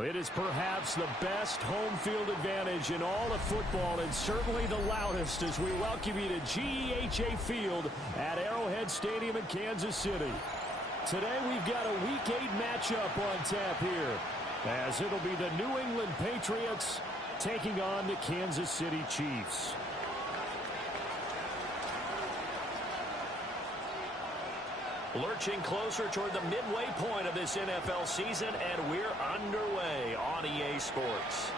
It is perhaps the best home field advantage in all of football, and certainly the loudest, as we welcome you to GEHA Field at Arrowhead Stadium in Kansas City. Today we've got a Week 8 matchup on tap here, as it'll be the New England Patriots taking on the Kansas City Chiefs. Lurching closer toward the midway point of this NFL season, and we're underway on EA Sports.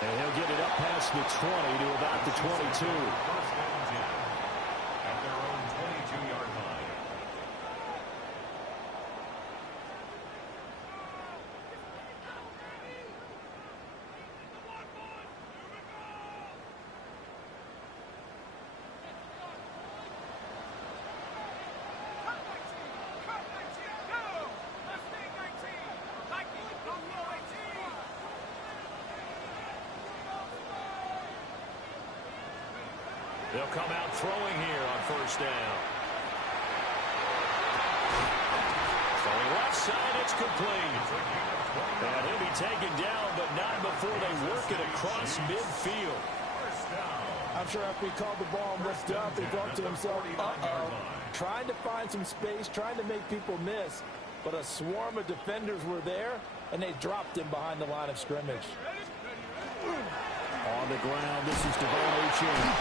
And he'll get it up past the 20 to about the 22. At their own 22-yard line. They'll come out throwing here on first down. Throwing left side, it's complete. And he'll be taken down, but not before they work it across midfield. I'm sure after he called the ball and looked up, he thought to himself, uh-oh. Trying to find some space, trying to make people miss. But a swarm of defenders were there, and they dropped him behind the line of scrimmage. On the ground, this is Devon Achane.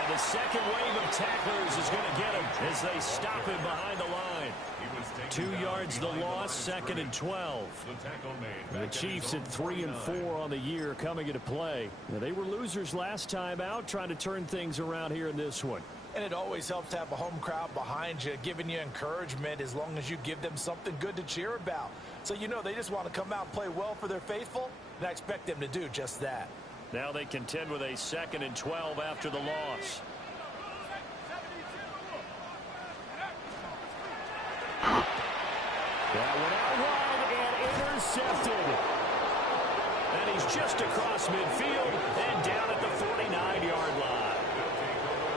And the second wave of tacklers is going to get him as they stop him behind the line. 2 yards the loss, 2nd and 12. The Chiefs at 3 and 4 on the year coming into play. Now, they were losers last time out, trying to turn things around here in this one. And it always helps to have a home crowd behind you, giving you encouragement as long as you give them something good to cheer about. So you know they just want to come out and play well for their faithful, and I expect them to do just that. Now they contend with a 2nd and 12 after the loss. That one out wide and intercepted. And he's just across midfield and down at the 49-yard line.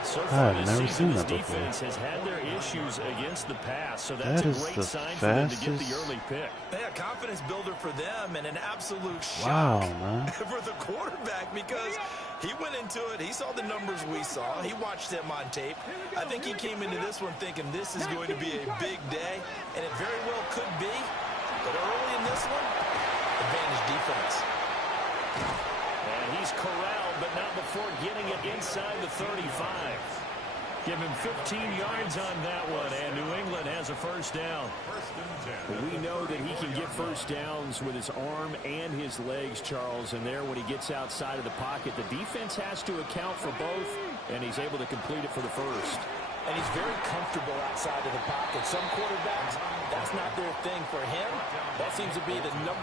So far this season, this defense has had their issues against the pass, so that's a great sign for them to get the early pick. Yeah, confidence builder for them and an absolute shock for the quarterback because he went into it. He saw the numbers we saw. He watched them on tape. I think he came into this one thinking this is going to be a big day, and it very well could be. But early in this one, advantage defense. And he's corralled, but not before getting it inside the 35. Give him 15 yards on that one, and New England has a first down. We know that he can get first downs with his arm and his legs, Charles, and there when he gets outside of the pocket, the defense has to account for both, and he's able to complete it for the first. And he's very comfortable outside of the pocket. Some quarterbacks, that's not their thing. For him, that seems to be the #1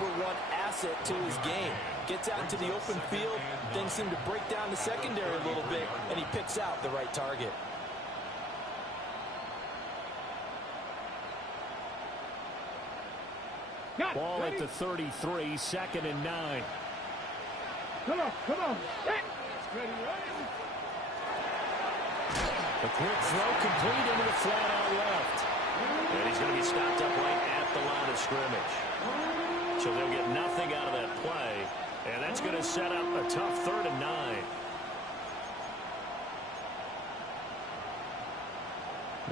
asset to his game. Gets out into the open field, things seem to break down the secondary a little bit, and he picks out the right target. Ball at the 33, 2nd and 9. Come on. A quick throw complete into the flat out left. And he's going to be stopped up right at the line of scrimmage. So they'll get nothing out of that play. And that's going to set up a tough 3rd and 9.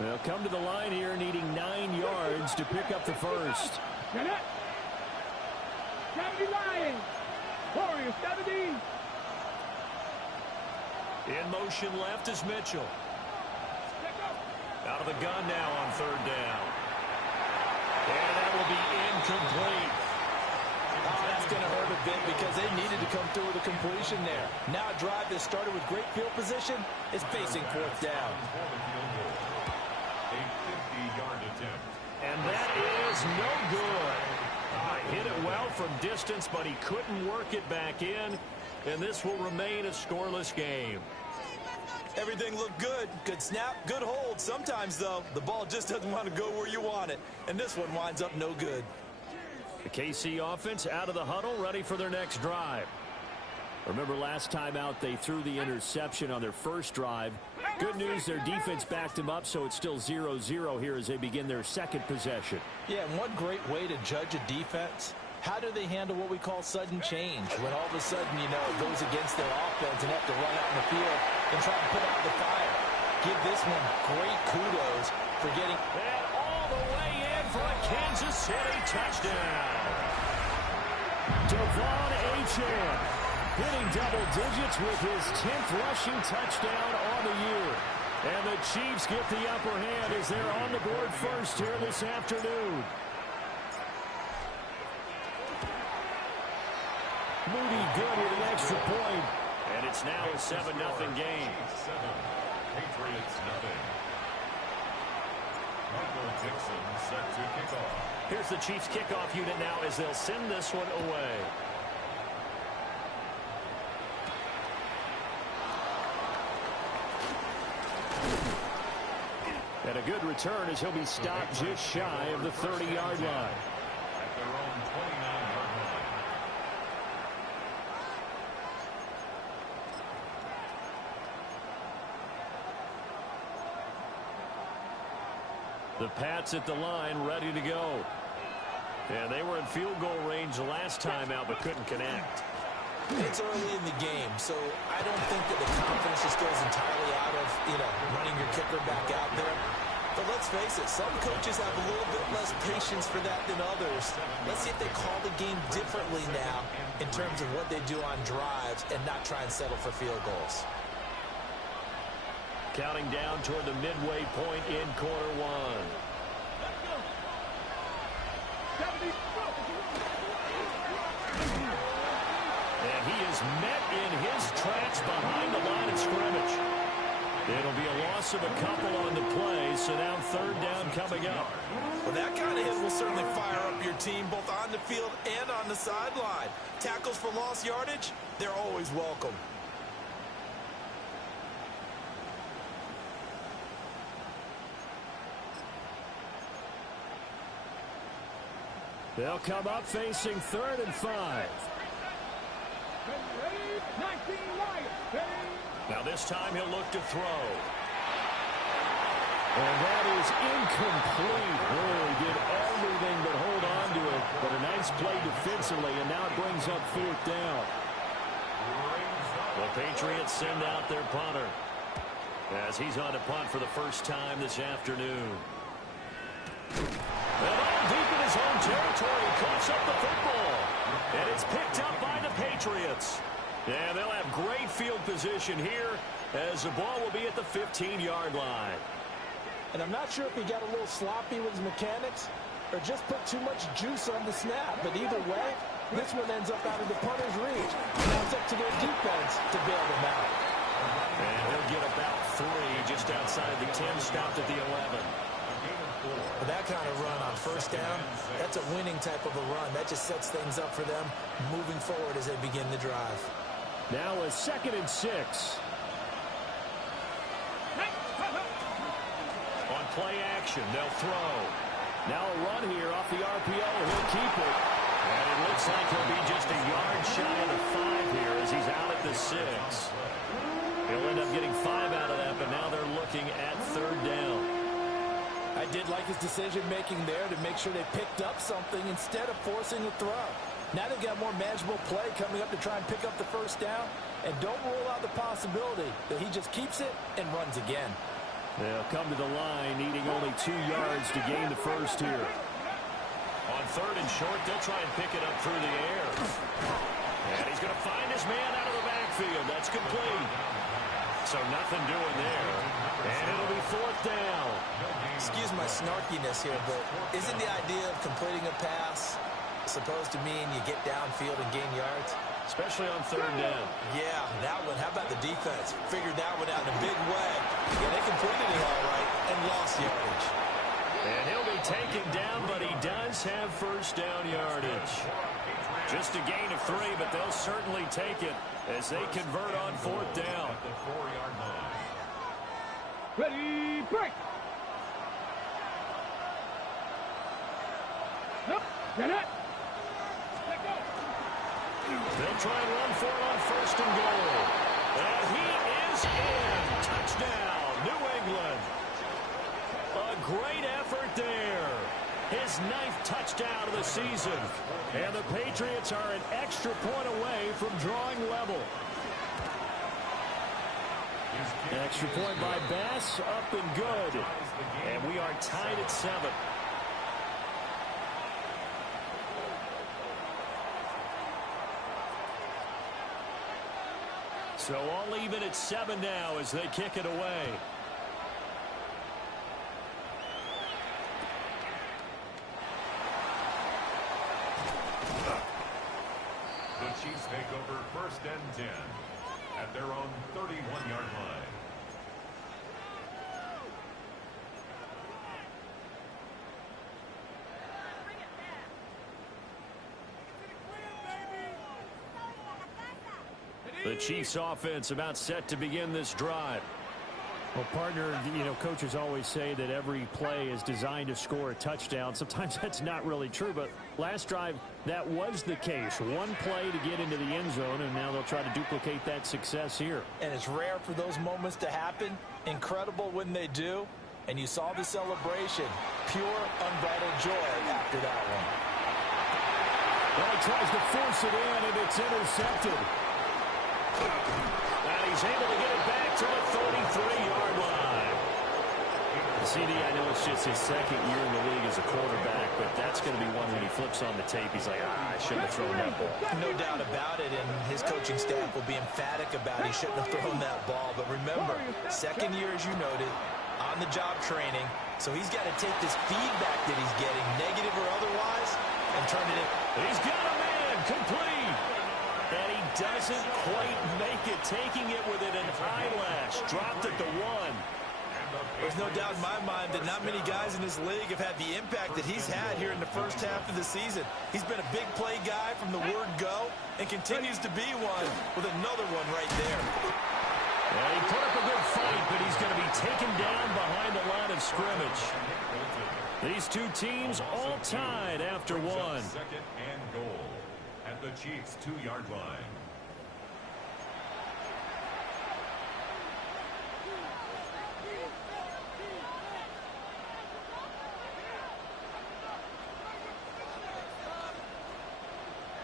They'll come to the line here needing 9 yards to pick up the first. 70 Lions. Warriors 70. In motion left is Mitchell. Out of the gun now on 3rd down. And that will be incomplete. Oh, that's going to hurt a bit because they needed to come through with a completion there. Now a drive that started with great field position is facing 4th down. A 50-yard attempt. And that is no good. Hit it well from distance, but he couldn't work it back in. And this will remain a scoreless game. Everything looked good. Good snap, good hold. Sometimes, though, the ball just doesn't want to go where you want it. And this one winds up no good. The KC offense out of the huddle, ready for their next drive. Remember last time out they threw the interception on their first drive. Good news, their defense backed them up, so it's still 0-0 here as they begin their second possession. Yeah, and one great way to judge a defense, how do they handle what we call sudden change? When all of a sudden, you know, it goes against their offense and have to run out in the field and try to put out the fire. Give this one great kudos for getting... And all the way in for a Kansas City touchdown. Devon Achane hitting double digits with his 10th rushing touchdown on the year. And the Chiefs get the upper hand as they're on the board first here this afternoon. Moody good with an extra point. And it's now a 7-0 game. Patriots nothing. Michael Dixon set to kick off. Here's the Chiefs kickoff unit now as they'll send this one away. And a good return as he'll be stopped just shy of the 30-yard line. At their own 29-yard line. The Pats at the line ready to go. And they were in field goal range the last time out but couldn't connect. It's early in the game, so I don't think that the confidence just goes entirely out of, you know, running your kicker back out there. But let's face it, some coaches have a little bit less patience for that than others. Let's see if they call the game differently now in terms of what they do on drives and not try and settle for field goals. Counting down toward the midway point in quarter one. And he is met in his tracks behind the line of scrimmage. It'll be a loss of a couple on the play, so now third down coming up. Well, that kind of hit will certainly fire up your team both on the field and on the sideline. Tackles for lost yardage, they're always welcome. They'll come up facing 3rd and 5. Now this time he'll look to throw. And that is incomplete. Really did everything but hold on to it. But a nice play defensively, and now it brings up 4th down. The Patriots send out their punter as he's on to punt for the first time this afternoon. And all deep in his own territory, he coughs up the football. And it's picked up by the Patriots. And they'll have great field position here as the ball will be at the 15-yard line. And I'm not sure if he got a little sloppy with his mechanics or just put too much juice on the snap. But either way, this one ends up out of the punter's reach. Now it's up to their defense to bail them out. And he'll get about 3 just outside the 10, stopped at the 11. But that kind of run on first down, that's a winning type of a run. That just sets things up for them moving forward as they begin the drive. Now a 2nd and 6. On play action, they'll throw. Now a run here off the RPO, and he'll keep it. And it looks like he'll be just a yard shy of the 5 here as he's out at the 6. He'll end up getting 5 out of that, but now they're looking at 3rd down. I did like his decision-making there to make sure they picked up something instead of forcing a throw. Now they've got more manageable play coming up to try and pick up the first down, and don't rule out the possibility that he just keeps it and runs again. They'll come to the line, needing only 2 yards to gain the first here. On 3rd and short, they'll try and pick it up through the air. And he's going to find his man out of the backfield. That's complete. So nothing doing there. And it'll be 4th down. Excuse my snarkiness here, but isn't the idea of completing a pass supposed to mean you get downfield and gain yards? Especially on 3rd down. Yeah, that one. How about the defense? Figured that one out in a big way. Yeah, they completed it all right and lost yardage. And he'll be taken down, but he does have first down yardage. Just a gain of 3, but they'll certainly take it as they convert on 4th down. At the 4-yard line. Ready, break. Nope. Get it. Let go. They'll They'll try and run for it on 1st and goal. And he is in. Touchdown, New England. A great effort there. His 9th touchdown of the season. And the Patriots are an extra point away from drawing level. Extra point by Bass, up and good. And we are tied at 7. So all even at 7 now as they kick it away. The Chiefs take over 1st and 10 at their own 31-yard line. The Chiefs offense about set to begin this drive. Well, partner, coaches always say that every play is designed to score a touchdown. Sometimes that's not really true, but last drive, that was the case. One play to get into the end zone, and now they'll try to duplicate that success here. And it's rare for those moments to happen. Incredible when they do. And you saw the celebration. Pure, unbridled joy after that one. Well, he tries to force it in, and it's intercepted. And he's able to get it back to the 33-yard line. CD, I know it's just his 2nd year in the league as a quarterback, but that's going to be one when he flips on the tape. He's like, I shouldn't have thrown that ball. No doubt about it, and his coaching staff will be emphatic about he shouldn't have thrown that ball. But remember, 2nd year, as you noted, on-the-job training, so he's got to take this feedback that he's getting, negative or otherwise, and turn it in. He's got a man, complete. And he doesn't quite make it, taking it within an eyelash. Dropped at the 1. There's no doubt in my mind that not many guys in this league have had the impact that he's had here in the first half of the season. He's been a big play guy from the word go and continues to be one with another one right there. Well, he put up a good fight, but he's going to be taken down behind the line of scrimmage. These two teams all tied after 1. 2nd and goal at the Chiefs' 2-yard line.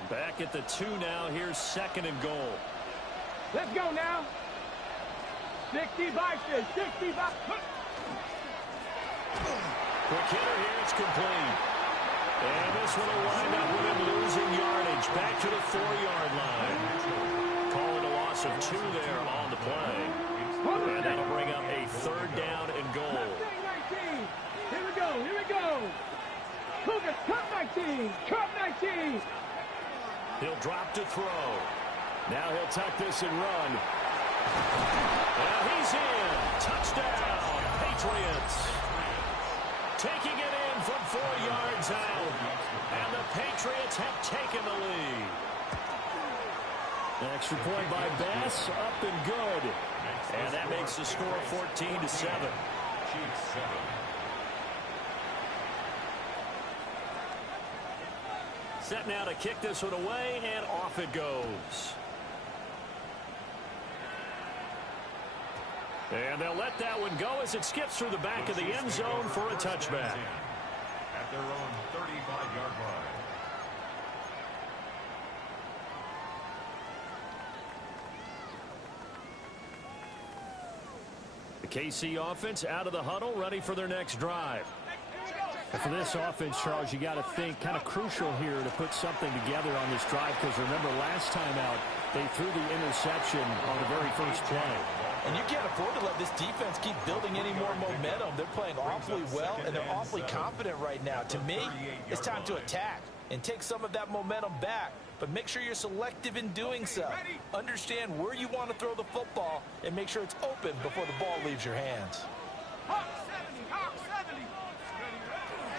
Back at the 2 now. Here's 2nd and goal. Let's go now. 65, 65. Quick hitter here. It's complete. And this one will wind up with him losing yardage. Back to the 4-yard line. Calling a loss of 2 there on the play. And that'll bring up a 3rd down and goal. Here we go. Here we go. Cougars, cut 19. Cut 19. He'll drop to throw. Now he'll tuck this and run. And he's in. Touchdown, Patriots. Taking it in from 4 yards out. And the Patriots have taken the lead. An extra point by Bass, up and good. And that makes the score 14-7. Chiefs 7. Set now to kick this one away, and off it goes. And they'll let that one go as it skips through the back of the end zone for a touchback. At their own 35-yard line. The KC offense out of the huddle, ready for their next drive. And for this offense, Charles, you got to think kind of crucial here to put something together on this drive, because remember last time out, they threw the interception on the very first play. And you can't afford to let this defense keep building any more momentum. They're playing awfully well, and they're awfully confident right now. To me, it's time to attack and take some of that momentum back. But make sure you're selective in doing so. Understand where you want to throw the football and make sure it's open before the ball leaves your hands.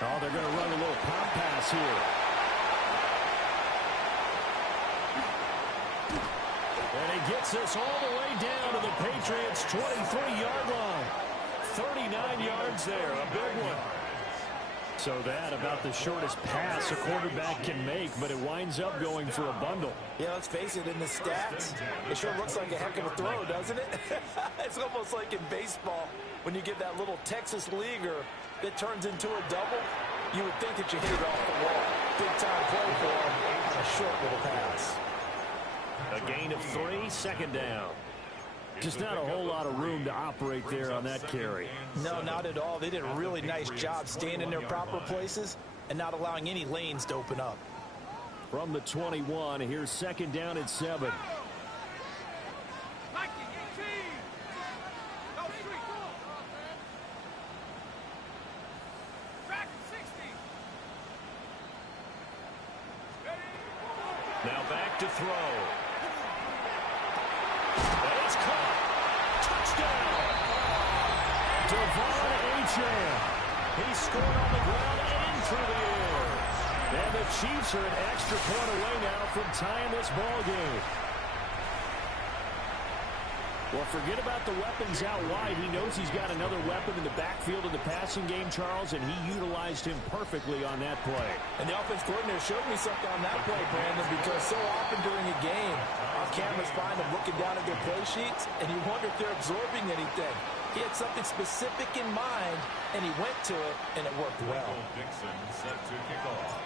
Oh, they're going to run a little pop pass here. And he gets this all the way down to the Patriots' 23-yard line. 39 yards there, a big one. So that about the shortest pass a quarterback can make, but it winds up going for a bundle. Yeah, let's face it, in the stats, it sure looks like a heck of a throw, doesn't it? It's almost like in baseball, when you get that little Texas leaguer that turns into a double, you would think that you hit it off the wall. Big time play for him on a short little pass. A gain of 3, second down. Just not a whole lot of room to operate there on that carry. No, not at all. They did a really nice job staying in their proper places and not allowing any lanes to open up. From the 21, here's second down at 7. Now back to throw. And it's caught. Touchdown. Devon Achane. He scored on the ground and through the air. And the Chiefs are an extra point away now from tying this ball game. Well, forget about the weapons out wide. He knows he's got another weapon in the backfield of the passing game, Charles, and he utilized him perfectly on that play. And the offense coordinator showed me something on that play, Brandon, because so often during a game, our cameras find them looking down at their play sheets, and you wonder if they're absorbing anything. He had something specific in mind, and he went to it, and it worked well. Dixon set to kick off.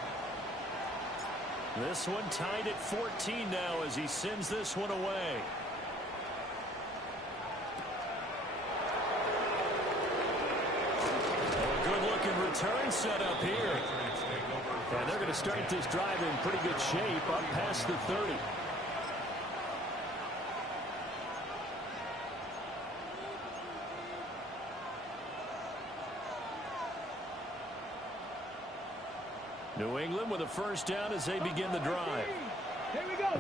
This one tied at 14 now as he sends this one away. Return set up here. And they're going to start this drive in pretty good shape up past the 30. New England with a first down as they begin the drive.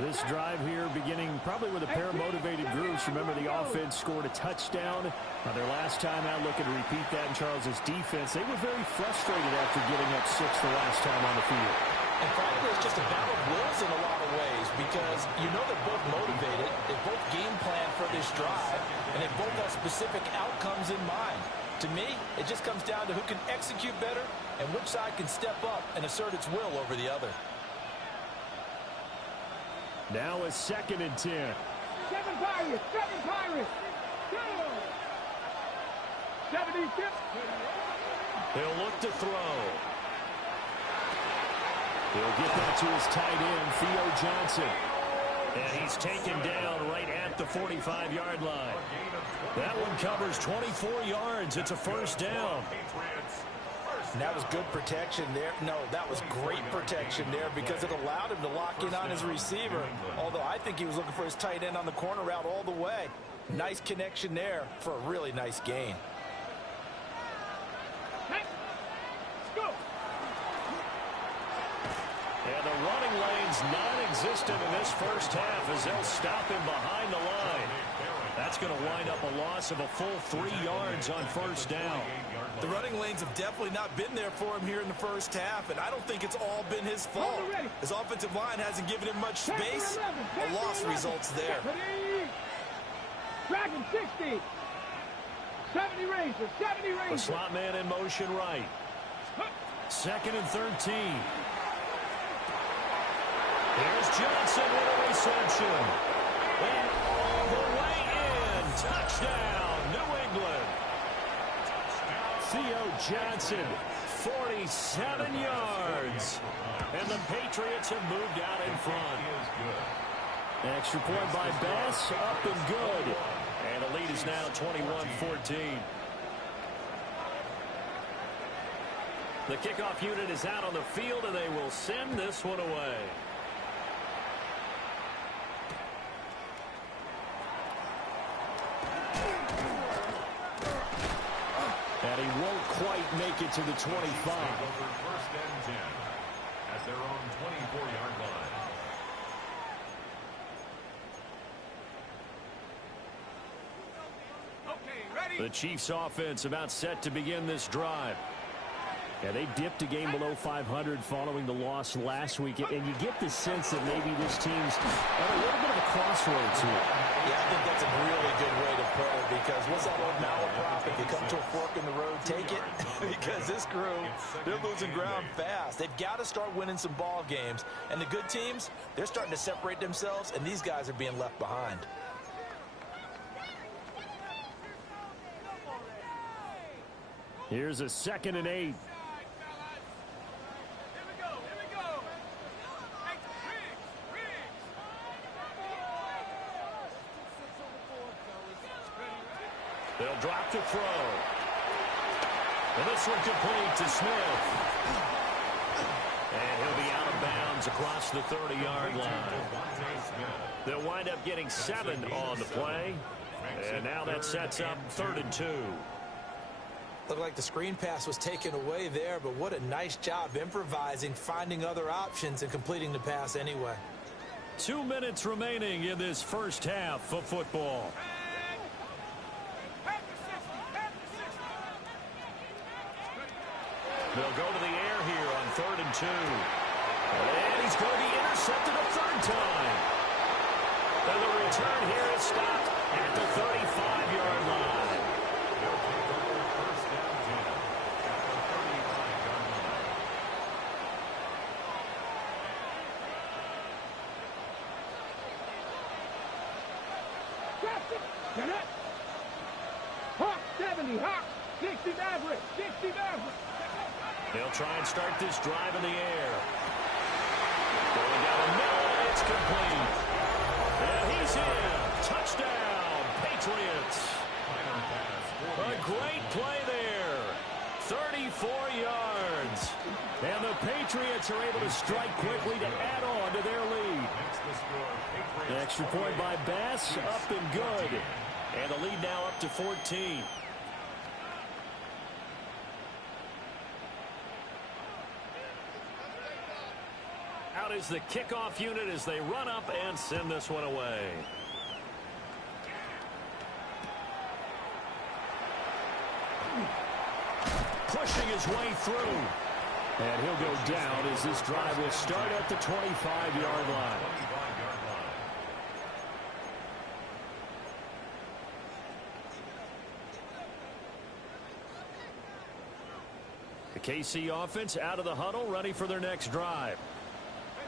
This drive here beginning probably with a pair of motivated groups. Remember, the offense scored a touchdown. Their last time out, looking to repeat that in Charles's defense. They were very frustrated after giving up 6 the last time on the field. And frankly, it's just a battle of wills in a lot of ways because you know they're both motivated. They both game plan for this drive, and they both have specific outcomes in mind. To me, it just comes down to who can execute better and which side can step up and assert its will over the other. Now a second and 10. 7 Pirates, 7 Pirates. Go! 76. He'll look to throw. He'll get that to his tight end, Theo Johnson. And he's taken down right at the 45-yard line. That one covers 24 yards. It's a first down. And that was good protection there. No, that was great protection there because it allowed him to lock in on his receiver. Although I think he was looking for his tight end on the corner route all the way. Nice connection there for a really nice gain. And the running lane's non-existent in this first half as they'll stop him behind the line. That's going to wind up a loss of a full 3 yards on first down. The running lanes have definitely not been there for him here in the first half, and I don't think it's all been his fault. His offensive line hasn't given him much space. A loss results there. Dragon 60. 70 Rangers, 70 Rangers. The slot man in motion right. Second and 13. Here's Johnson with a reception. And all the way in. Touchdown, New England. Theo Johnson, 47 yards. And the Patriots have moved out in front. Extra point by Bass, up and good. And the lead is now 21-14. The kickoff unit is out on the field, and they will send this one away. And he won't quite make it to the 25. First and 10 at their own 24-yard line. The Chiefs offense about set to begin this drive. Yeah, they dipped a game below 500 following the loss last week, and you get the sense that maybe this team's at a little bit of a crossroads here. Yeah, I think that's a really good way to put it, because what's that old malaprop? If you come to a fork in the road, take it. Because this crew, they're losing ground fast. They've got to start winning some ball games. And the good teams, they're starting to separate themselves, and these guys are being left behind. Here's a 2nd and 8. They'll drop to throw. And this one complete to Smith. And he'll be out of bounds across the 30-yard line. They'll wind up getting 7 on the play. And now that sets up 3rd and 2. Looked like the screen pass was taken away there, but what a nice job improvising, finding other options, and completing the pass anyway. 2 minutes remaining in this first half of football. They'll go to the air here on 3rd and 2. And he's going to be intercepted a 3rd time. And the return here is stopped at the 35-yard line. Get it! Hawk 70, Hawk 60 Maverick, 60 Maverick. They'll try and start this drive in the air. Going down the middle, it's complete. And he's in. Touchdown, Patriots. A great play there. 34 yards. And the Patriots are able to strike quickly to add on to their lead. The extra point by Bass, up and good. And the lead now up to 14. Out is the kickoff unit as they run up and send this one away. Pushing his way through. And he'll go down as this drive will start at the 25-yard line. The KC offense out of the huddle, ready for their next drive.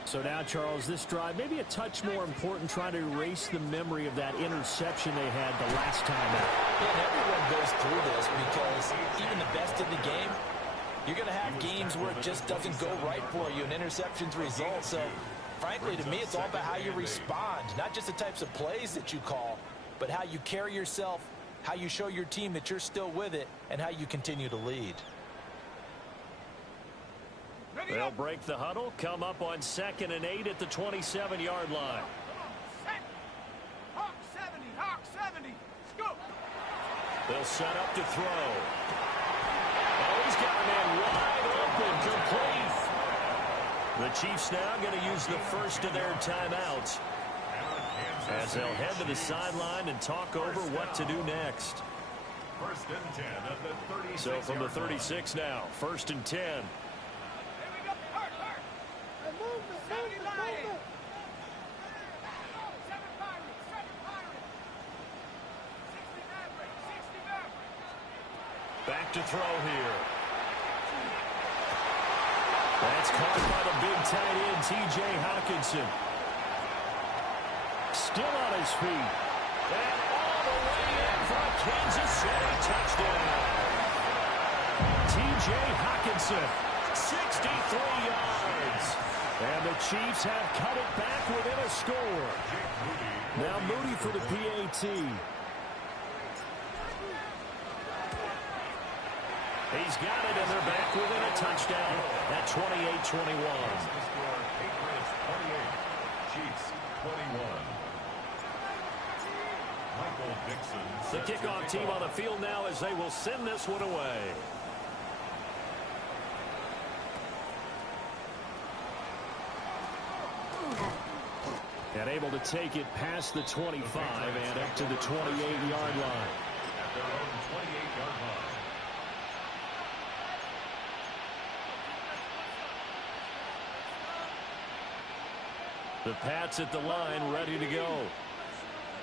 So now, Charles, this drive maybe a touch more important, trying to erase the memory of that interception they had the last time out. Yeah, and everyone goes through this, because even the best in the game, you're going to have games where it just doesn't go right for you, and interceptions result. So, frankly, to me, it's all about how you respond, not just the types of plays that you call, but how you carry yourself, how you show your team that you're still with it, and how you continue to lead. They'll break the huddle, come up on 2nd and 8 at the 27-yard line. Hawk 70, Hawk 70, scoop. They'll set up to throw. Oh, he's got a man wide open, complete. The Chiefs now going to use the first of their timeouts as they'll head to the sideline and talk over what to do next. 1st and 10 at the 36. So from the 36 now, 1st and 10. Back to throw here. That's caught by the big tight end, T.J. Hockenson. Still on his feet. And all the way in for a Kansas City touchdown. T.J. Hockenson, 63 yards. And the Chiefs have cut it back within a score. Now Moody for the PAT. He's got it, and they're back within a touchdown at 28-21. Patriots 28, Chiefs 21. The kickoff team on the field now as they will send this one away. And able to take it past the 25 and up to the 28-yard line. At their own 28-yard line. The Pats at the line, ready to go.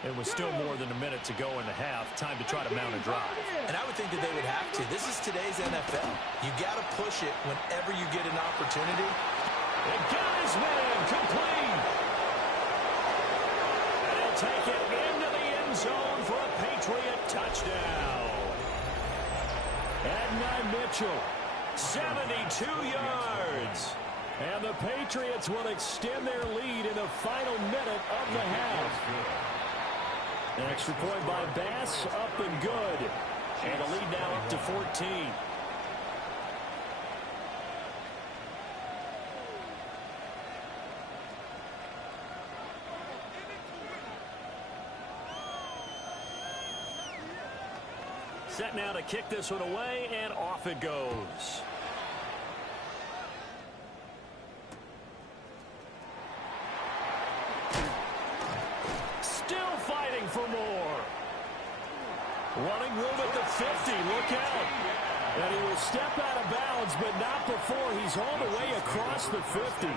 It was still more than a minute to go in the half. Time to try to mount a drive. And I would think that they would have to. This is today's NFL. You got to push it whenever you get an opportunity. And got his man complete. And he'll take it into the end zone for a Patriot touchdown. Adnan Mitchell, 72 yards. And the Patriots will extend their lead in the final minute of the half. An extra point by Bass, up and good. And a lead now up to 14. Set now to kick this one away, and off it goes. Still fighting for more. Running room at the 50. Look out. And he will step out of bounds, but not before he's all the way across the 50.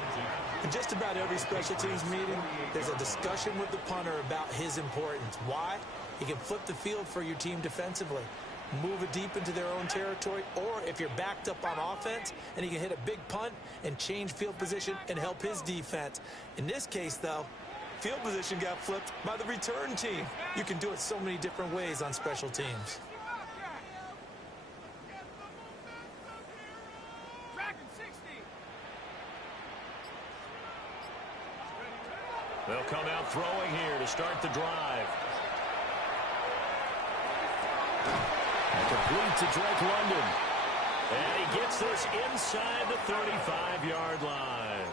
In just about every special teams meeting, there's a discussion with the punter about his importance. Why? He can flip the field for your team defensively, move it deep into their own territory, or if you're backed up on offense, and he can hit a big punt and change field position and help his defense. In this case, though, field position got flipped by the return team. You can do it so many different ways on special teams. They'll come out throwing here to start the drive. And complete to Drake London. And he gets this inside the 35-yard line.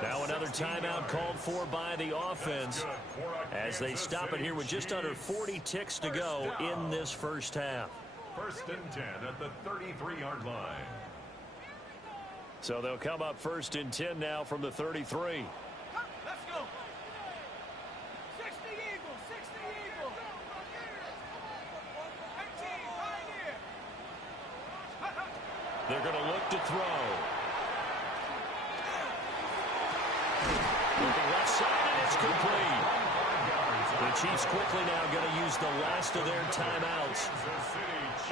Now another timeout called for by the offense as they stop it here with just under 40 ticks to go in this first half. 1st and 10 at the 33-yard line. So they'll come up 1st and 10 now from the 33. Let's go. 60 Eagles, 60 Eagles. 18, right here. They're going to look to throw. Looking left side, and it's complete. The Chiefs quickly now going to use the last of their timeouts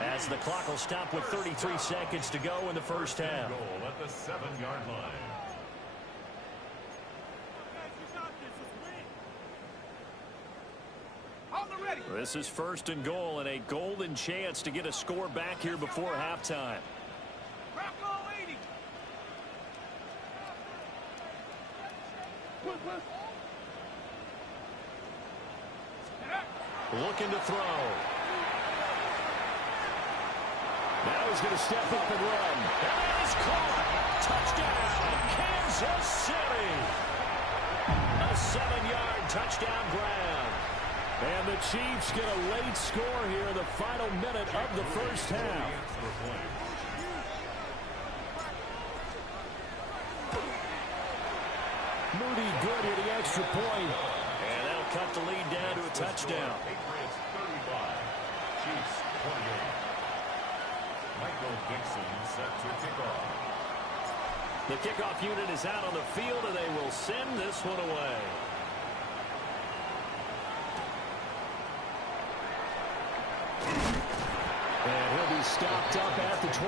as the clock will stop with 33 seconds to go in the first half. Goal at the 7-yard line. This is 1st and goal and a golden chance to get a score back here before halftime. Looking to throw. Now he's going to step up and run. That is caught. Touchdown, Kansas City. A 7-yard touchdown grab. And the Chiefs get a late score here in the final minute of the first half. Moody good here, the extra point. And that'll cut the lead down to a touchdown. Patriots 35, Chiefs 28. Michael Dixon set to kick off. The kickoff unit is out on the field, and they will send this one away. And he'll be stopped up at the 25.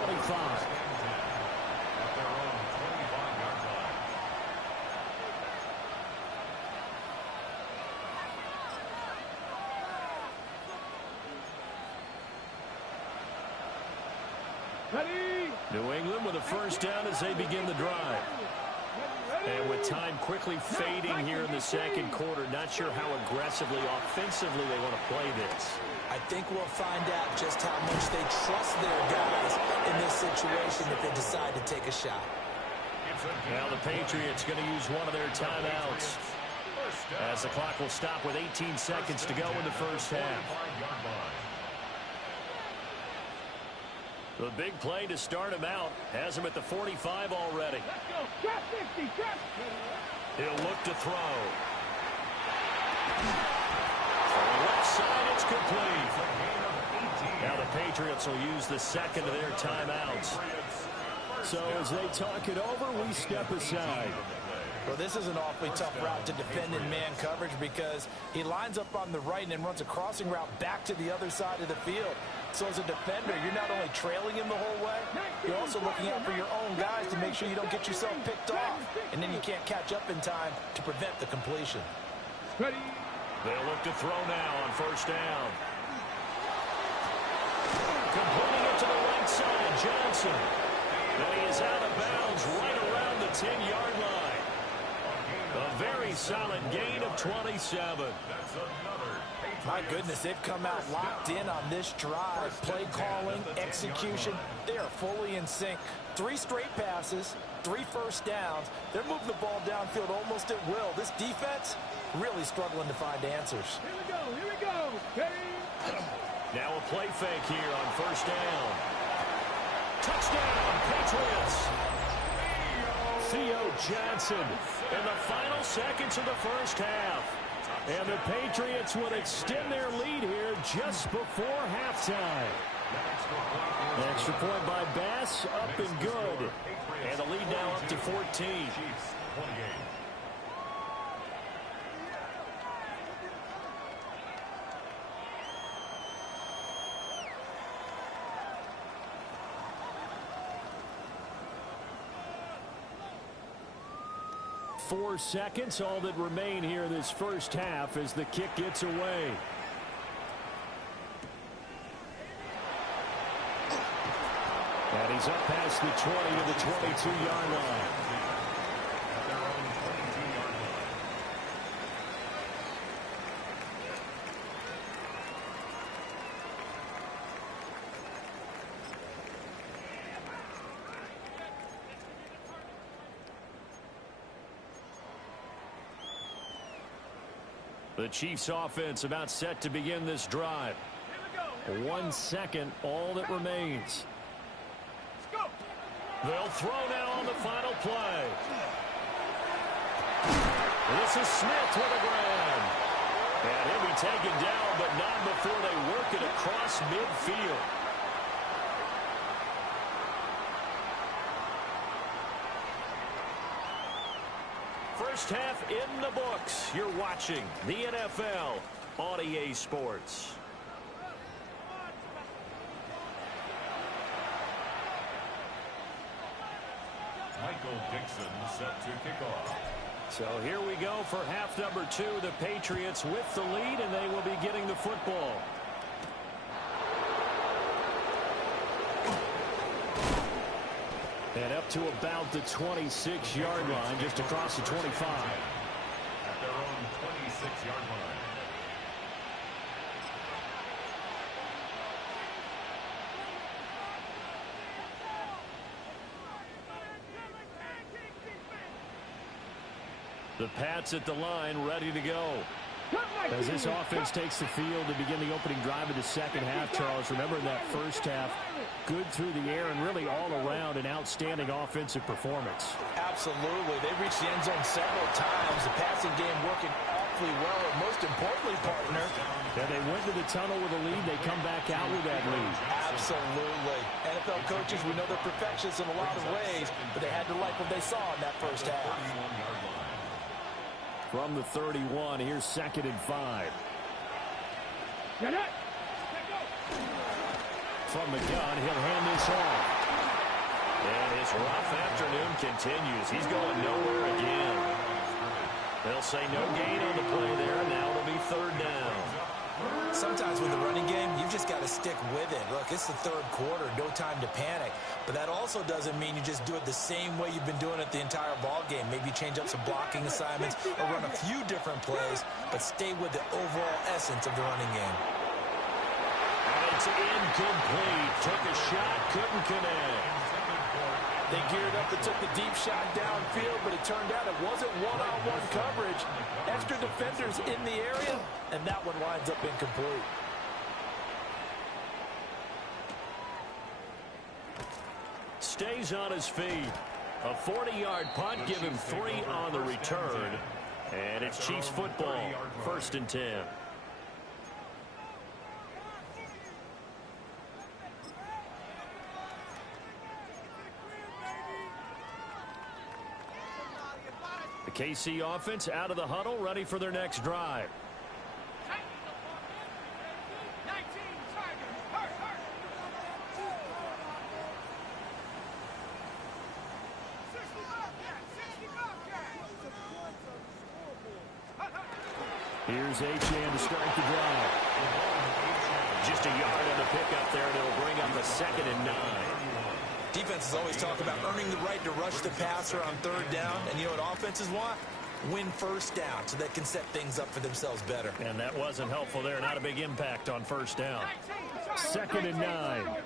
At their own 25-yard line. Ready? New England with a first down as they begin the drive. And with time quickly fading here in the second quarter, not sure how aggressively, offensively they want to play this. I think we'll find out just how much they trust their guys in this situation if they decide to take a shot. Now the Patriots going to use one of their timeouts as the clock will stop with 18 seconds to go in the first half. The big play to start him out has him at the 45 already. Let's go. Drop 50, drop. He'll look to throw. From the left side, it's complete. Now the Patriots will use the second of their timeouts. So as they talk it over, we step aside. Well, this is an awfully tough route to defend in man coverage because he lines up on the right and then runs a crossing route back to the other side of the field. So as a defender, you're not only trailing him the whole way, you're also looking out for your own guys to make sure you don't get yourself picked off. And then you can't catch up in time to prevent the completion. They'll look to throw now on first down. Completing it to the right side, Johnson. And he is out of bounds right around the 10-yard line. A very solid gain of 27. My goodness, they've come out locked in on this drive. Play calling, execution, they are fully in sync. 3 straight passes, 3 first downs. They're moving the ball downfield almost at will. This defense really struggling to find answers. Here we go. Ready? Now a play fake here on first down. Touchdown, Patriots. Theo Johnson in the final seconds of the first half. And the Patriots would extend their lead here just before halftime. Extra point by Bass, up and good. And the lead now up to 14. 4 seconds, all that remain here this first half as the kick gets away. And he's up past the 20 to the 22-yard line. The Chiefs offense about set to begin this drive. 1 second, all that remains. They'll throw now on the final play. This is Smith with a grab. And he'll be taken down, but not before they work it across midfield. First half in the books. You're watching the NFL on EA Sports. Michael Dixon set to kick off. So here we go for half number 2. The Patriots with the lead, and they will be getting the football. And up to about the 26-yard line, just across the 25. At their own 26-yard line. The Pats at the line, ready to go. As this offense takes the field to begin the opening drive of the second half, Charles, remember in that first half, good through the air and really all around an outstanding offensive performance. Absolutely. They reached the end zone several times. The passing game working awfully well. And most importantly, partner, yeah, they went to the tunnel with a lead. They come back out with that lead. Absolutely. NFL coaches, we know they're perfectionists in a lot of ways, but they had to like what they saw in that first half. From the 31, here's 2nd and 5. From the gun, he'll hand this off. And his rough afternoon continues. He's going nowhere again. They'll say no gain on the play there. Now it'll be 3rd down. Sometimes with the running game, you've just got to stick with it. Look, it's the 3rd quarter, no time to panic. But that also doesn't mean you just do it the same way you've been doing it the entire ball game. Maybe change up some blocking assignments or run a few different plays, but stay with the overall essence of the running game. And it's incomplete. Took a shot, couldn't connect. They geared up and took the deep shot downfield, but it turned out it wasn't one-on-one coverage. Extra defenders in the area, and that one winds up incomplete. Stays on his feet. A 40-yard punt, give him 3 on the return. And it's Chiefs football, 1st and 10. The KC offense out of the huddle, ready for their next drive. Here's Achane to start the drive. Just a yard on the pickup there, and it'll bring up a 2nd and 9. Defenses always talk about earning the right to rush the passer on 3rd down. And you know what offenses want? Win 1st down so they can set things up for themselves better. And that wasn't helpful there. Not a big impact on 1st down. 2nd and 9.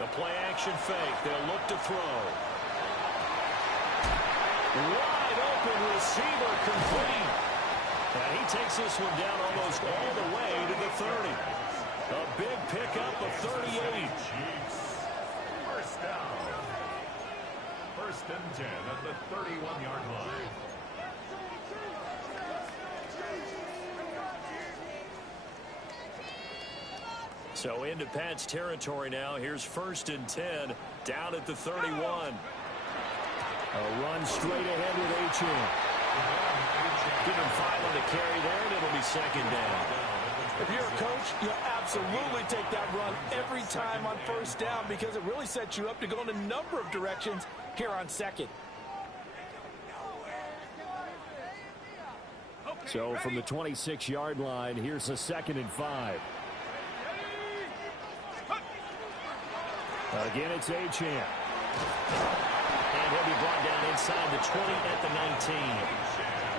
The play action fake. They'll look to throw. Wide open receiver complete. And he takes this one down almost all the way to the 30. A big pickup of 38. First down. 1st and 10 at the 31-yard line. So into Pat's territory now. Here's 1st and 10 down at the 31. A run straight ahead with Achane. Give him 5 on the carry there, and it'll be 2nd down. If you're a coach, you'll absolutely take that run every time on 1st down because it really sets you up to go in a number of directions here on 2nd. So from the 26-yard line, here's a 2nd and 5. Again, it's Achane. And he'll be brought down inside the 20 at the 19.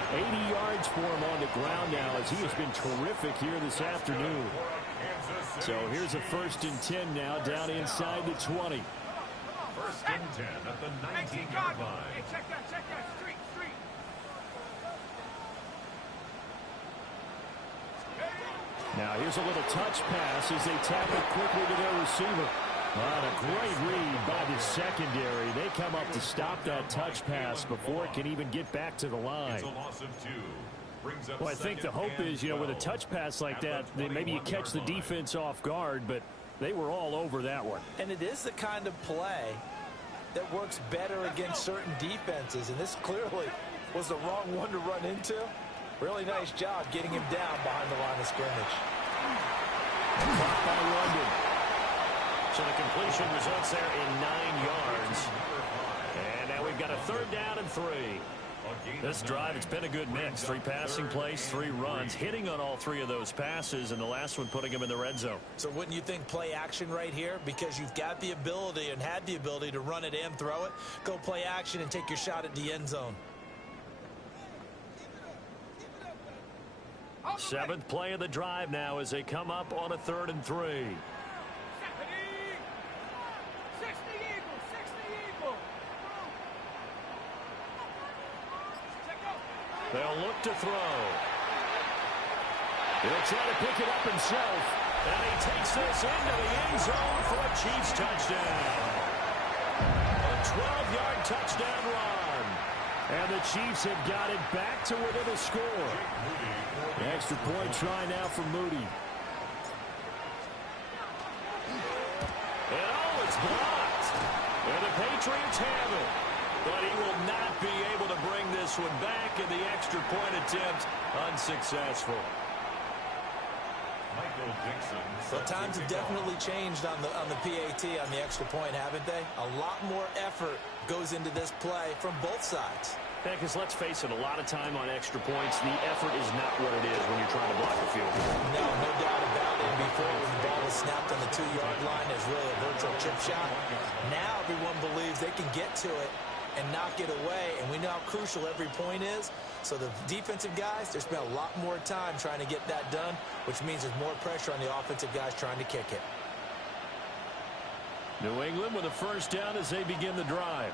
80 yards for him on the ground now as he has been terrific here this afternoon. So here's a 1st and 10 now down inside the 20. 1st and 10 at the 19-yard line. Hey, check that, street. Now here's a little touch pass as they tap it quickly to their receiver. What a great read by the secondary. They come up to stop that touch pass before it can even get back to the line. It's a loss of 2. Brings up Well, I think the hope is, with a touch pass like that, maybe you catch the defense off guard, but they were all over that one. And it is the kind of play that works better against certain defenses, and this clearly was the wrong one to run into. Really nice job getting him down behind the line of scrimmage. Caught by London. So the completion results there in 9 yards. And now we've got a 3rd down and 3. This drive, it's been a good mix. 3 passing plays, 3 runs, hitting on all 3 of those passes, and the last one putting him in the red zone. So wouldn't you think play action right here? Because you've got the ability and had the ability to run it and throw it. Go play action and take your shot at the end zone. 7th play of the drive now as they come up on a 3rd and 3. They'll look to throw. He'll try to pick it up himself. And he takes this into the end zone for a Chiefs touchdown. A 12-yard touchdown run. And the Chiefs have got it back to within a score. The extra point try now for Moody. And oh, it's blocked. And the Patriots have it. But he will not be able to bring this one back, and the extra point attempt unsuccessful. Michael Dixon. Well, times have definitely changed on the PAT on the extra point, haven't they? A lot more effort goes into this play from both sides. Yeah, because let's face it, a lot of time on extra points, the effort is not what it is when you're trying to block a field goal. No doubt about it. Before, when the ball was snapped on the 2-yard line, there's really a virtual chip shot. Now everyone believes they can get to it and knock it away, and we know how crucial every point is. So the defensive guys, they spent a lot more time trying to get that done, which means there's more pressure on the offensive guys trying to kick it. New England with a 1st down as they begin the drive.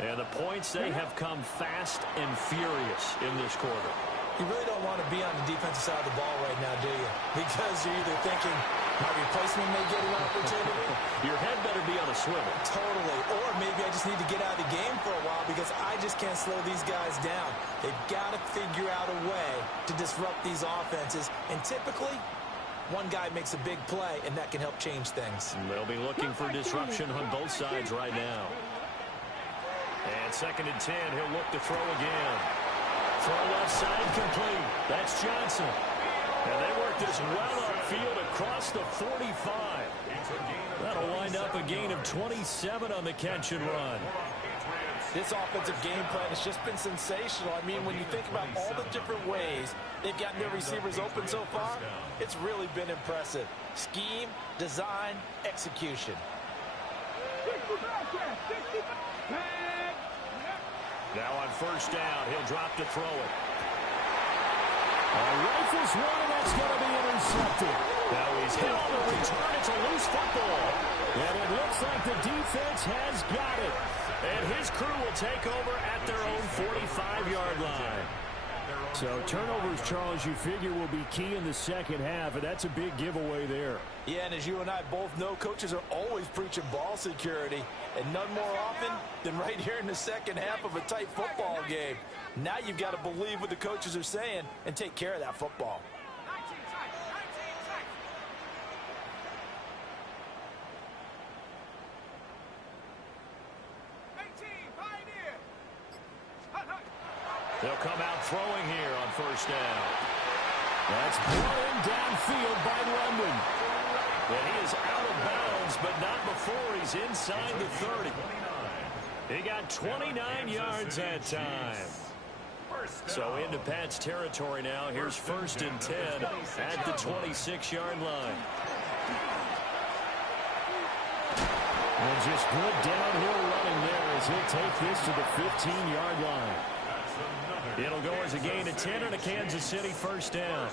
And the points, they have come fast and furious in this quarter. You really don't want to be on the defensive side of the ball right now, do you? Because you're either thinking, my replacement may get an opportunity. Your head better be on a swivel. Totally. Or maybe I just need to get out of the game for a while because I just can't slow these guys down. They've got to figure out a way to disrupt these offenses. And typically, One guy makes a big play, and that can help change things. They'll be looking for disruption on both sides right now. And 2nd and 10, he'll look to throw again. Throw left side complete. That's Johnson. And they work this well upfield across the 45. That'll wind up a gain of 27 on the catch and run. This offensive game plan has just been sensational. I mean, when you think about all the different ways they've gotten their receivers open so far, it's really been impressive. Scheme, design, execution. Now on 1st down, he'll drop to throw it. Rifles one, and that's going to be intercepted. Now he's hit on the return. It's a loose football. And it looks like the defense has got it. And his crew will take over at their own 45-yard line. So turnovers, Charles, you figure will be key in the second half, and that's a big giveaway there. Yeah, and as you and I both know, coaches are always preaching ball security, and none more often than right here in the second half of a tight football game. Now you've got to believe what the coaches are saying and take care of that football. They'll come out throwing here on 1st down. That's brought in downfield by London. And he is out of bounds, but not before he's inside the 30. He got 29 yards that time. So into Pat's territory now. Here's 1st and 10 at the 26-yard line. And just good downhill running there as he'll take this to the 15-yard line. It'll go as a gain of 10 and a Kansas City 1st down.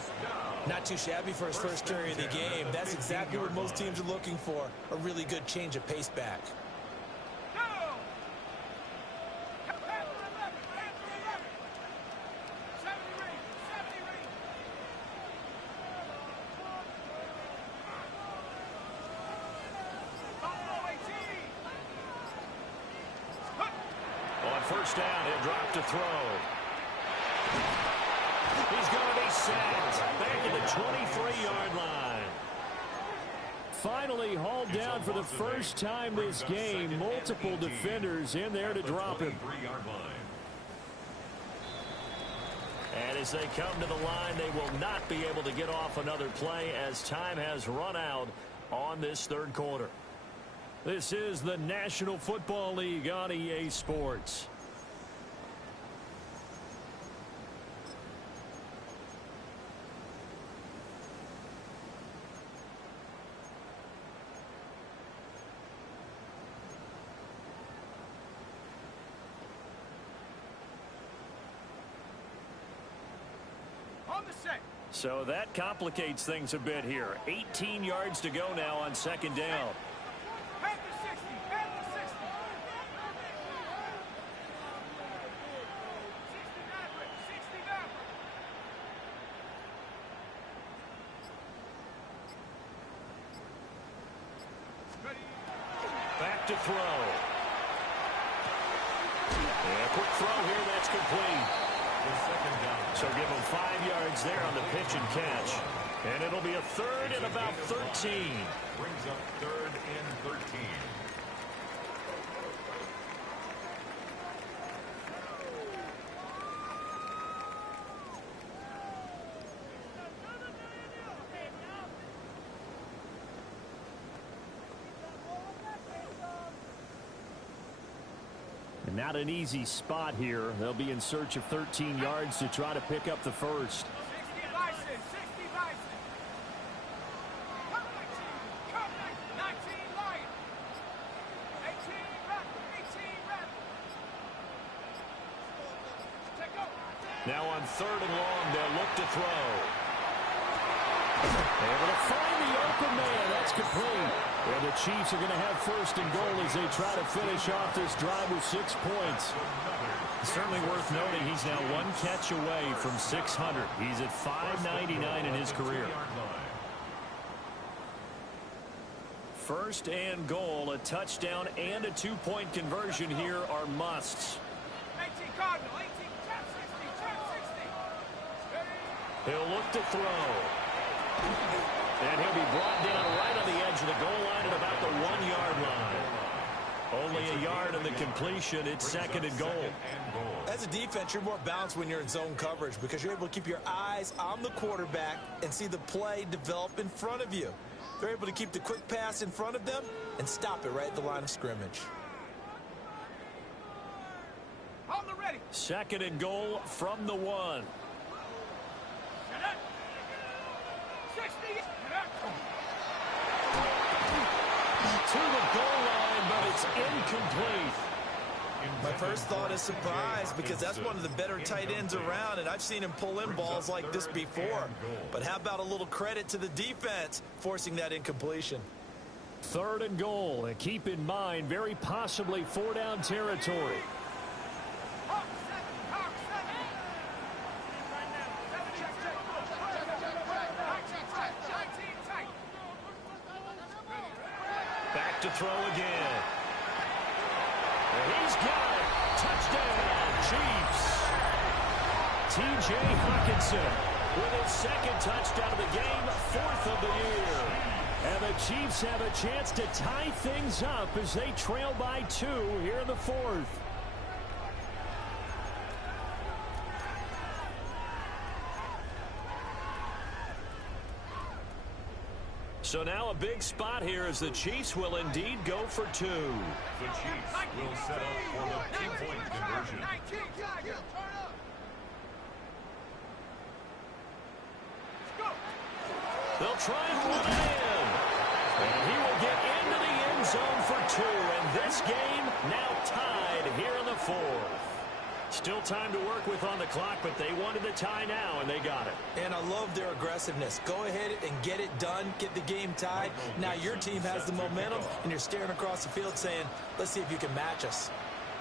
Not too shabby for his first carry of the game. That's exactly what most teams are looking for, a really good change of pace back. On 1st down, he'll drop to throw. He's going to be sacked back at the 23-yard line. Finally hauled down for the first time this game. Multiple defenders in there to drop him. And as they come to the line, they will not be able to get off another play as time has run out on this 3rd quarter. This is the National Football League on EA Sports. So that complicates things a bit here. 18 yards to go now on 2nd down. Back to throw. And a quick throw here, that's complete. So give him 5 yards there on the pitch and catch. And it'll be a 3rd and about 13. Brings up 3rd and 13. Not an easy spot here. They'll be in search of 13 yards to try to pick up the first. Now on 3rd and long, they'll look to throw. Able to find the open man. That's complete. And the Chiefs are going to have 1st and goal as they try to finish off this drive with 6 points. Certainly worth noting he's now 1 catch away from 600. He's at 599 in his career. 1st and goal, a touchdown and a 2-point conversion here are musts. 18 Cardinal, 18, 10, 60, 10, 60. He'll look to throw. And he'll be brought down right on the edge of the goal line at about the 1-yard line. Only a yard in the completion. It's second and goal. As a defense, you're more balanced when you're in zone coverage because you're able to keep your eyes on the quarterback and see the play develop in front of you. They're able to keep the quick pass in front of them and stop it right at the line of scrimmage. Second and goal from the 1. To the goal line, but it's incomplete. My first thought is surprise because that's one of the better tight ends around, and I've seen him pull in balls like this before. But how about a little credit to the defense forcing that incompletion? Third and goal, and keep in mind, very possibly 4-down territory. Back to throw again. And he's got it. Touchdown, Chiefs. T.J. Hawkinson with his second touchdown of the game, 4th of the year. And the Chiefs have a chance to tie things up as they trail by 2 here in the 4th. So now a big spot here as the Chiefs will indeed go for 2. The Chiefs will set up for the 2-point conversion. They'll try and run it in. And he will get into the end zone for 2. And this game now tied here in the 4th. Still time to work with on the clock, but they wanted the tie now, and they got it. And I love their aggressiveness. Go ahead and get it done, get the game tied. Now your team has the momentum, and you're staring across the field saying, let's see if you can match us.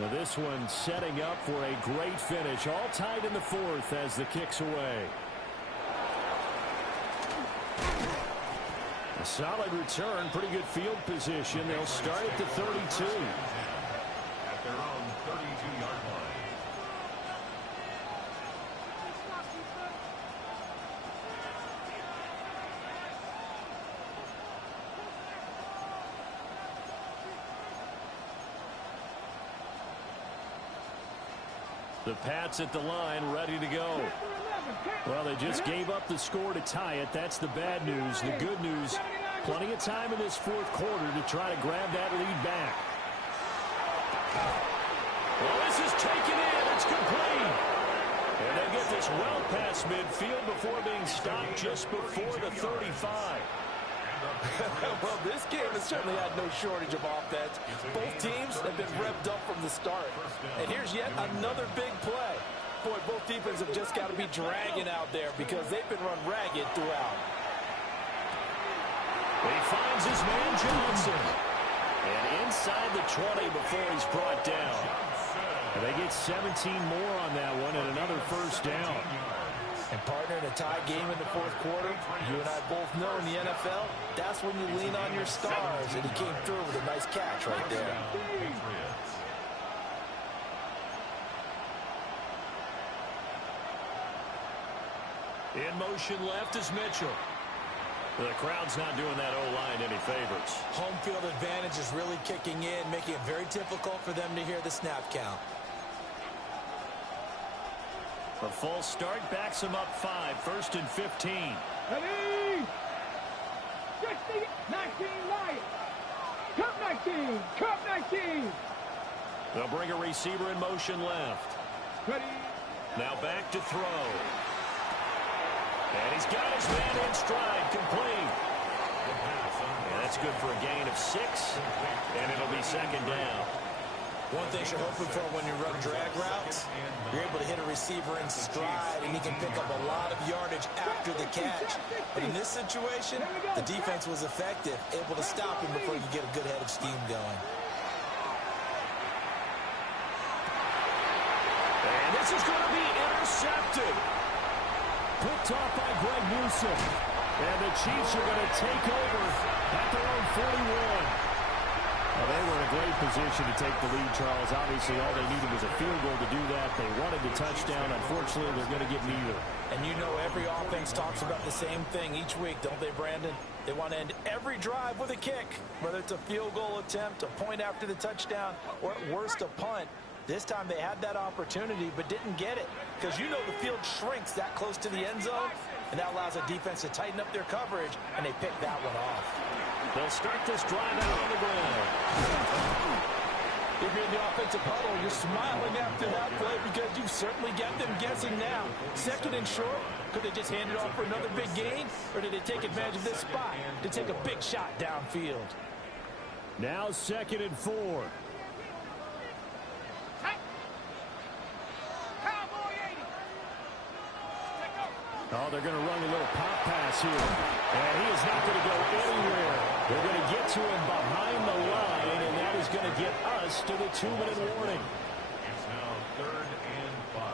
Well, this one setting up for a great finish. All tied in the 4th as the kick's away. A solid return, pretty good field position. They'll start at the 32. At their own 32-yard line. The Pats at the line, ready to go. Well, they just gave up the score to tie it. That's the bad news. The good news, plenty of time in this 4th quarter to try to grab that lead back. Well, this is taken in. It's complete. And they get this well past midfield before being stopped just before the 35. Well, this game has certainly had no shortage of offense. Both teams have been revved up from the start. And here's yet another big play. Boy, both defenses have just got to be dragging out there because they've been run ragged throughout. He finds his man Johnson. And inside the 20 before he's brought down. And they get 17 more on that one and another first down. And partner, in a tie game in the 4th quarter, you and I both know in the NFL, that's when you lean on your stars, and he came through with a nice catch right there. In motion left is Mitchell. The crowd's not doing that O-line any favors. Home field advantage is really kicking in, making it very difficult for them to hear the snap count. The full start backs him up 5, 1st and 15. Ready? 60, 19, Lions. Cup 19, Cup 19. They'll bring a receiver in motion left. Ready? Now back to throw. And he's got his man in stride, complete. And that's good for a gain of 6, and it'll be second down. One thing you're hoping for when you run drag routes, you're able to hit a receiver in stride, and he can pick up a lot of yardage after the catch. But in this situation, the defense was effective, able to stop him before you get a good head of steam going. And this is going to be intercepted. Picked off by Greg Newsom. And the Chiefs are going to take over at their own 41. Well, they were in a great position to take the lead, Charles. Obviously, all they needed was a field goal to do that. They wanted the touchdown. Unfortunately, they're going to get neither. And you know every offense talks about the same thing each week, don't they, Brandon? They want to end every drive with a kick, whether it's a field goal attempt, a point after the touchdown, or at worst, a punt. This time they had that opportunity but didn't get it because you know the field shrinks that close to the end zone, and that allows a defense to tighten up their coverage, and they picked that one off. They'll start this drive out on the ground. If you're in the offensive huddle, you're smiling after that play because you've certainly got them guessing now. Second and short, could they just hand it off for another big gain, or did they take advantage of this spot to take a big shot downfield? Now 2nd and 4. Oh, they're going to run a little pop pass here. And he is not going to go anywhere. They're going to get to him behind the line, and that is going to get us to the 2-minute warning. It's now 3rd and 5.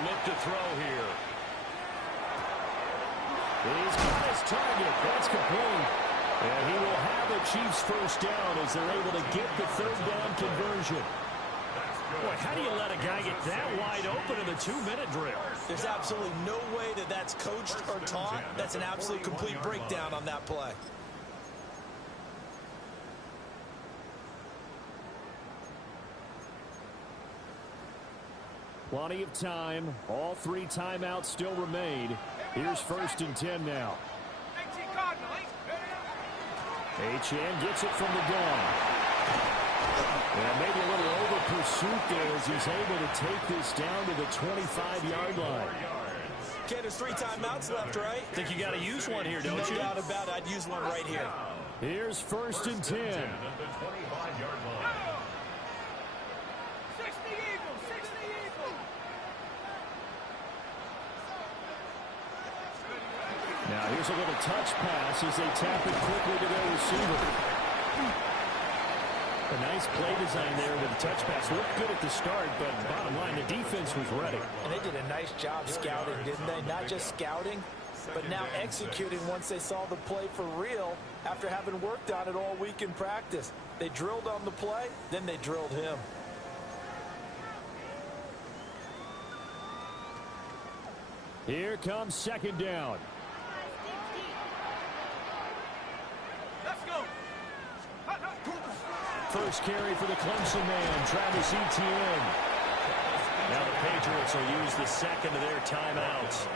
Look to throw here. He's got his target. That's complete. And he will have the Chiefs first down as they're able to get the 3rd down conversion. Boy, how do you let a guy get that wide open in the 2-minute drill? There's absolutely no way that that's coached or taught. That's an absolute complete breakdown on that play. Plenty of time. All 3 timeouts still remain. Here's 1st and 10 now. Achane gets it from the gun. And maybe a little over pursuit there as he's able to take this down to the 25-yard line. Okay, there's 3 timeouts left, right? Think you got to use one here, don't you? No doubt about it. I'd use one right here. Here's 1st and 10. At the 25-yard line. Now here's a little touch pass as they tap it quickly to their receiver. A nice play design there with the touch pass. Looked good at the start, but bottom line, the defense was ready. And they did a nice job scouting, didn't they? Not just scouting, but now executing once they saw the play for real after having worked on it all week in practice. They drilled on the play, then they drilled him. Here comes 2nd down. First carry for the Clemson man, Travis Etienne. Now the Patriots will use the 2nd of their timeouts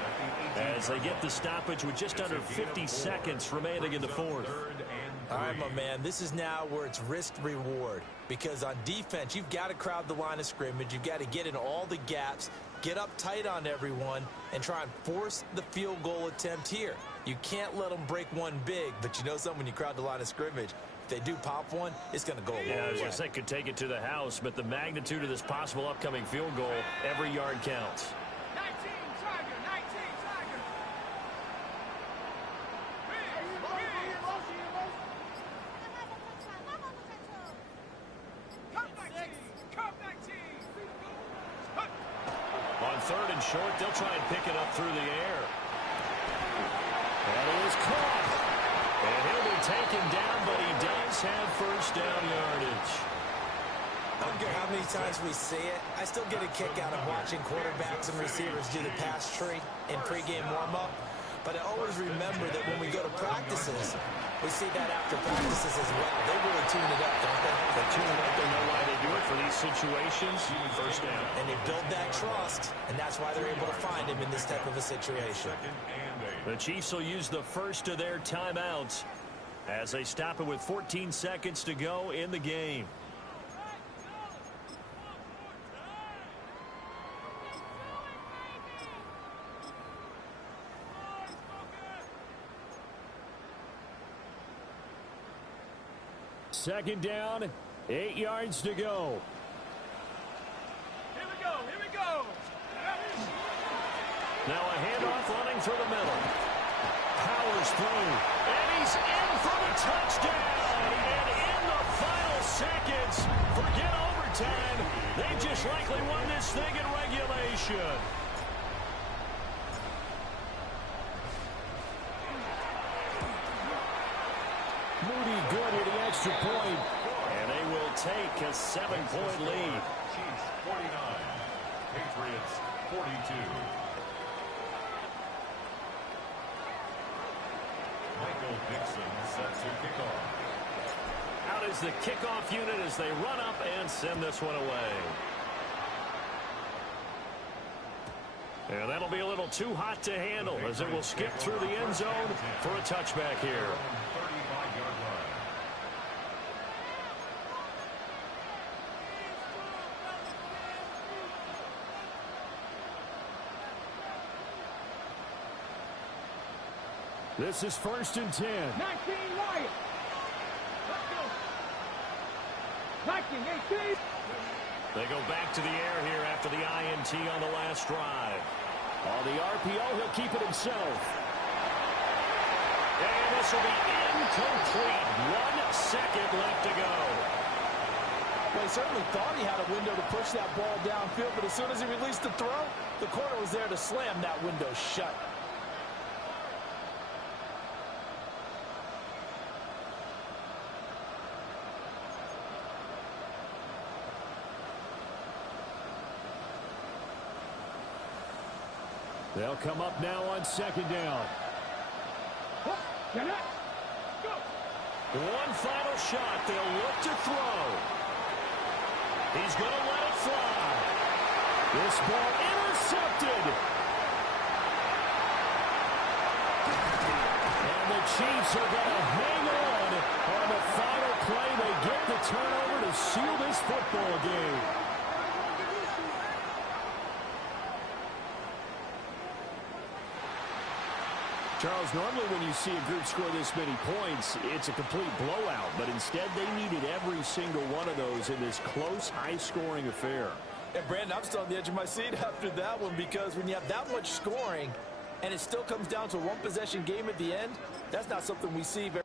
as they get the stoppage with just under 50 seconds remaining in the 4th. All right, my man, this is now where it's risk-reward because on defense, you've got to crowd the line of scrimmage. You've got to get in all the gaps, get up tight on everyone, and try and force the field goal attempt here. You can't let them break one big, but you know something, when you crowd the line of scrimmage, if they do pop one, it's going to go a long way. Yeah, I was going to say could take it to the house, but the magnitude of this possible upcoming field goal, every yard counts. 19, Tiger, 19, Tiger. On 3rd and short, they'll try and pick it up through the air. That is caught. And he'll be taken down, but he does have first down yardage. I don't care how many times we see it. I still get a kick out of watching quarterbacks and receivers do the pass tree in pregame warm-up. But I always remember that when we go to practices, we see that after practices as well. They really tune it up, don't they? They tune it up. They know why they do it for these situations. First down. And they build that trust, and that's why they're able to find him in this type of a situation. The Chiefs will use the first of their timeouts as they stop it with 14 seconds to go in the game. Second down, 8 yards to go. Here we go. Here we go. Now a handoff running through the middle. Powers through. And he's in for the touchdown. And in the final seconds, forget overtime. They just likely won this thing in regulation. Moody good with the extra point. And they will take a 7-point lead. Chiefs 49, Patriots 42. Michael Dixon set to kick off. Out is the kickoff unit as they run up and send this one away. And that'll be a little too hot to handle as it will skip through the end zone for a touchback here. 35-yard line. This is 1st and 10. 19 Wyatt. Let's go. 19, 18. They go back to the air here after the INT on the last drive. On the RPO, he'll keep it himself. And this will be incomplete. 1 second left to go. Well, he certainly thought he had a window to push that ball downfield, but as soon as he released the throw, the corner was there to slam that window shut. They'll come up now on 2nd down. Get it. Go. One final shot. They'll look to throw. He's going to let it fly. This ball intercepted. And the Chiefs are going to hang on the final play. They get the turnover to seal this football game. Charles, normally when you see a group score this many points, it's a complete blowout. But instead, they needed every single one of those in this close, high-scoring affair. And, Brandon, I'm still on the edge of my seat after that one because when you have that much scoring and it still comes down to a one-possession game at the end, that's not something we see very